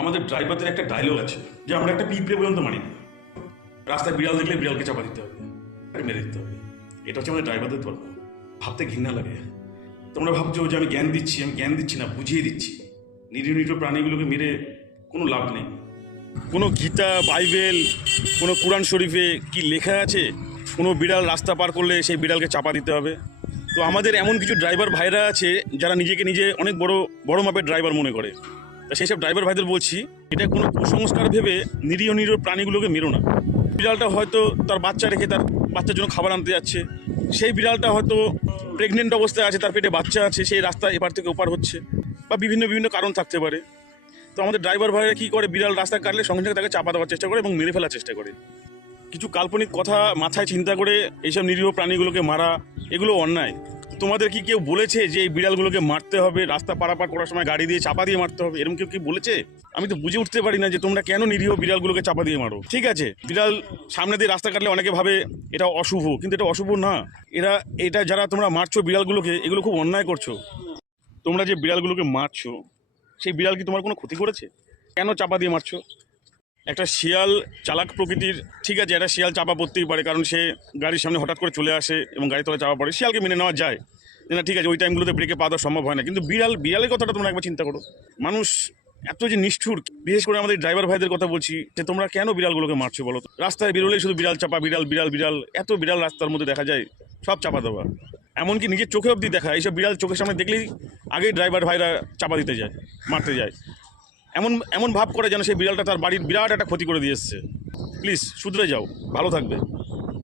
আমাদের ড্রাইভারদের একটা ডায়লগ আছে যে আমরা একটা পিঁপড়ে পর্যন্ত মানি না। রাস্তায় বিড়াল দেখলে বিড়ালকে চাপা দিতে হবে, মেরে দিতে হবে। এটা হচ্ছে আমাদের ড্রাইভারদের ধর্ম। ভাবতে ঘৃণা লাগে। তোমরা ভাবছো যে আমি জ্ঞান দিচ্ছি না, বুঝিয়ে দিচ্ছি। নিরীহ নিরীহ প্রাণীগুলোকে মেরে কোনো লাভ নেই। কোনো গীতা, বাইবেল, কোনো কুরআন শরীফে কি লেখা আছে কোনো বিড়াল রাস্তা পার করলে সেই বিড়ালকে চাপা দিতে হবে? তো আমাদের এমন কিছু ড্রাইভার ভাইরা আছে যারা নিজেকে নিজে অনেক বড় মাপের ড্রাইভার মনে করে। তা সেই সব ড্রাইভার ভাইদের বলছি, এটা কোনো কুসংস্কার ভেবে নিরীহ নিরীহ প্রাণীগুলোকে মেরো না। বিড়ালটা হয়তো তার বাচ্চা রেখে তার বাচ্চার জন্য খাবার আনতে যাচ্ছে, সেই বিড়ালটা হয়তো প্রেগনেন্ট অবস্থায় আছে, তার পেটে বাচ্চা আছে, সেই রাস্তা এপার থেকে ওপার হচ্ছে, বা বিভিন্ন কারণ থাকতে পারে। তো আমাদের ড্রাইভার ভাইরা কী করে, বিড়াল রাস্তা কাটলে সঙ্গে সঙ্গে তাকে চাপা দেওয়ার চেষ্টা করে এবং মেরে ফেলার চেষ্টা করে। কিছু কাল্পনিক কথা মাথায় চিন্তা করে এইসব নিরীহ প্রাণীগুলোকে মারা, এগুলো অন্যায়। তোমাদের কি কেউ বলেছে যে এই বিড়ালগুলোকে মারতে হবে, রাস্তা পারাপার করার সময় গাড়ি দিয়ে চাপা দিয়ে মারতে হবে? এরকম কেউ কি বলেছে? আমি তো বুঝে উঠতে পারি না যে তোমরা কেন নিরীহ বিড়ালগুলোকে চাপা দিয়ে মারো। ঠিক আছে, বিড়াল সামনে দিয়ে রাস্তা কাটলে অনেকে ভাবে এটা অশুভ, কিন্তু এটা অশুভ না। এটা যারা তোমরা মারছো বিড়ালগুলোকে, এগুলো খুব অন্যায় করছো। তোমরা যে বিড়ালগুলোকে মারছো, সেই বিড়াল কি তোমার কোনো ক্ষতি করেছে? কেন চাপা দিয়ে মারছো? একটা শিয়াল চালাক প্রকৃতির, ঠিক আছে, একটা শিয়াল চাপা পড়তেই পারে, কারণ সে গাড়ির সামনে হঠাৎ করে চলে আসে এবং গাড়ি তলায় চাপা পড়ে। শিয়ালকে মেনে নেওয়া যায় যে না, ঠিক আছে, ওই টাইমগুলোতে ব্রেকে পা দেওয়া সম্ভব হয় না। কিন্তু বিড়ালের কথাটা তোমরা একবার চিন্তা করো। মানুষ এত যে নিষ্ঠুর, বিশেষ করে আমাদের ড্রাইভার ভাইদের কথা বলছি, যে তোমরা কেন বিড়ালগুলোকে মারছো বলো তো? রাস্তায় বেরোলেই শুধু বিড়াল চাপা, বিড়াল, এত বিড়াল রাস্তার মধ্যে দেখা যায়, সব চাপা দেওয়া। এমনকি নিজের চোখে অবধি দেখা, এইসব বিড়াল চোখের সামনে দেখলেই আগেই ড্রাইভার ভাইরা চাপা দিতে যায়, মারতে যায়। এমন ভাব করে যেন সেই বিড়ালটা তার বাড়ির বিরাট একটা ক্ষতি করে দিয়ে এসছে। প্লিজ শুধরে যাও, ভালো থাকবে।